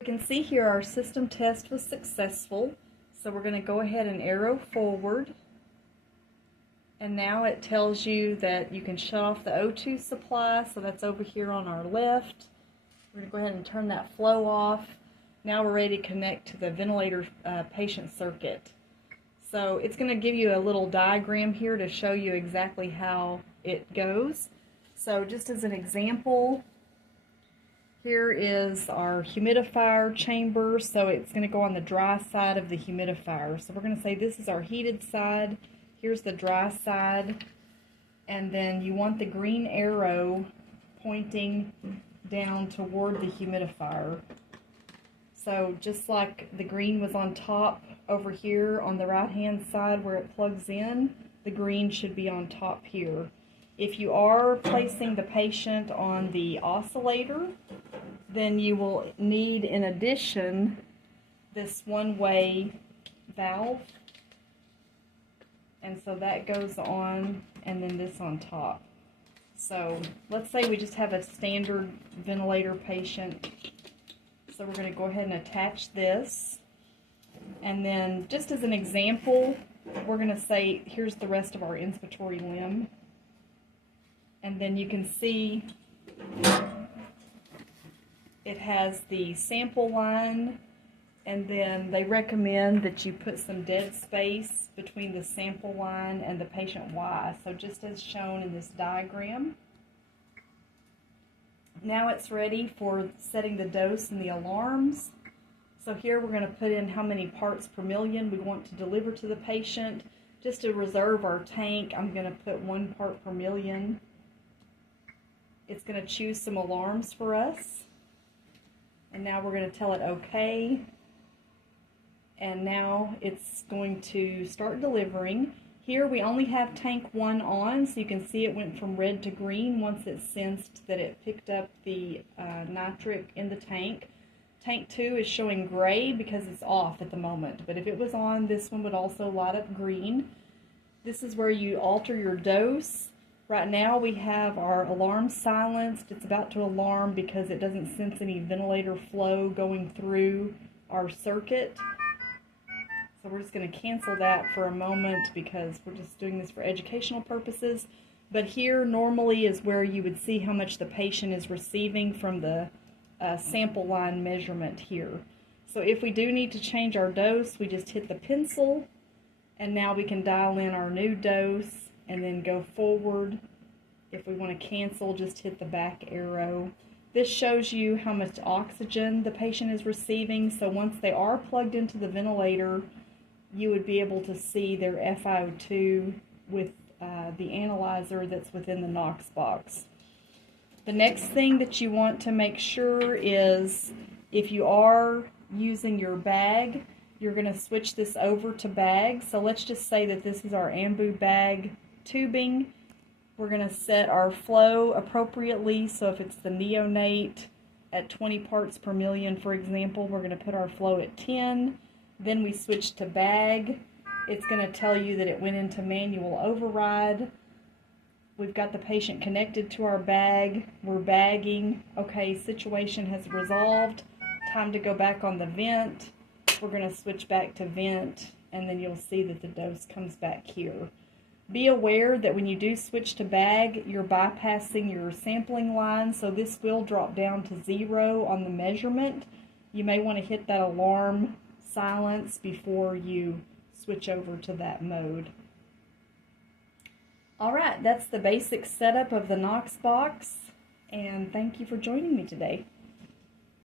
You can see here our system test was successful, so we're going to go ahead and arrow forward, and now it tells you that you can shut off the O2 supply, so that's over here on our left. We're going to go ahead and turn that flow off. Now we're ready to connect to the ventilator patient circuit. So it's going to give you a little diagram here to show you exactly how it goes. So just as an example, here is our humidifier chamber, so it's going to go on the dry side of the humidifier. So we're going to say this is our heated side, here's the dry side, and then you want the green arrow pointing down toward the humidifier. So just like the green was on top over here on the right hand side where it plugs in, the green should be on top here. If you are placing the patient on the oscillator, then you will need, in addition, this one-way valve. And so that goes on, and then this on top. So let's say we just have a standard ventilator patient. So we're going to go ahead and attach this. And then just as an example, we're going to say here's the rest of our inspiratory limb. And then you can see it has the sample line, and then they recommend that you put some dead space between the sample line and the patient Y. So just as shown in this diagram. Now it's ready for setting the dose and the alarms. So here we're going to put in how many parts per million we want to deliver to the patient. Just to reserve our tank, I'm going to put 1 part per million. It's going to choose some alarms for us. And now we're going to tell it OK. And now it's going to start delivering. Here we only have tank 1 on, so you can see it went from red to green once it sensed that it picked up the nitric in the tank. Tank 2 is showing gray because it's off at the moment, but if it was on, this one would also light up green. This is where you alter your dose. Right now we have our alarm silenced. It's about to alarm because it doesn't sense any ventilator flow going through our circuit. So we're just going to cancel that for a moment because we're just doing this for educational purposes. But here normally is where you would see how much the patient is receiving from the sample line measurement here. So if we do need to change our dose, we just hit the pencil, and now we can dial in our new dose and then go forward. If we want to cancel, just hit the back arrow. This shows you how much oxygen the patient is receiving. So once they are plugged into the ventilator, you would be able to see their FiO2 with the analyzer that's within the NoxBox. The next thing that you want to make sure is if you are using your bag, you're going to switch this over to bag. So let's just say that this is our ambu bag tubing. We're going to set our flow appropriately. So if it's the neonate at 20 parts per million, for example, we're going to put our flow at 10. Then we switch to bag. It's going to tell you that it went into manual override. We've got the patient connected to our bag. We're bagging. Okay, situation has resolved. Time to go back on the vent. We're going to switch back to vent, and then you'll see that the dose comes back here. Be aware that when you do switch to bag, you're bypassing your sampling line, so this will drop down to 0 on the measurement. You may want to hit that alarm silence before you switch over to that mode. Alright, that's the basic setup of the NoxBox, and thank you for joining me today.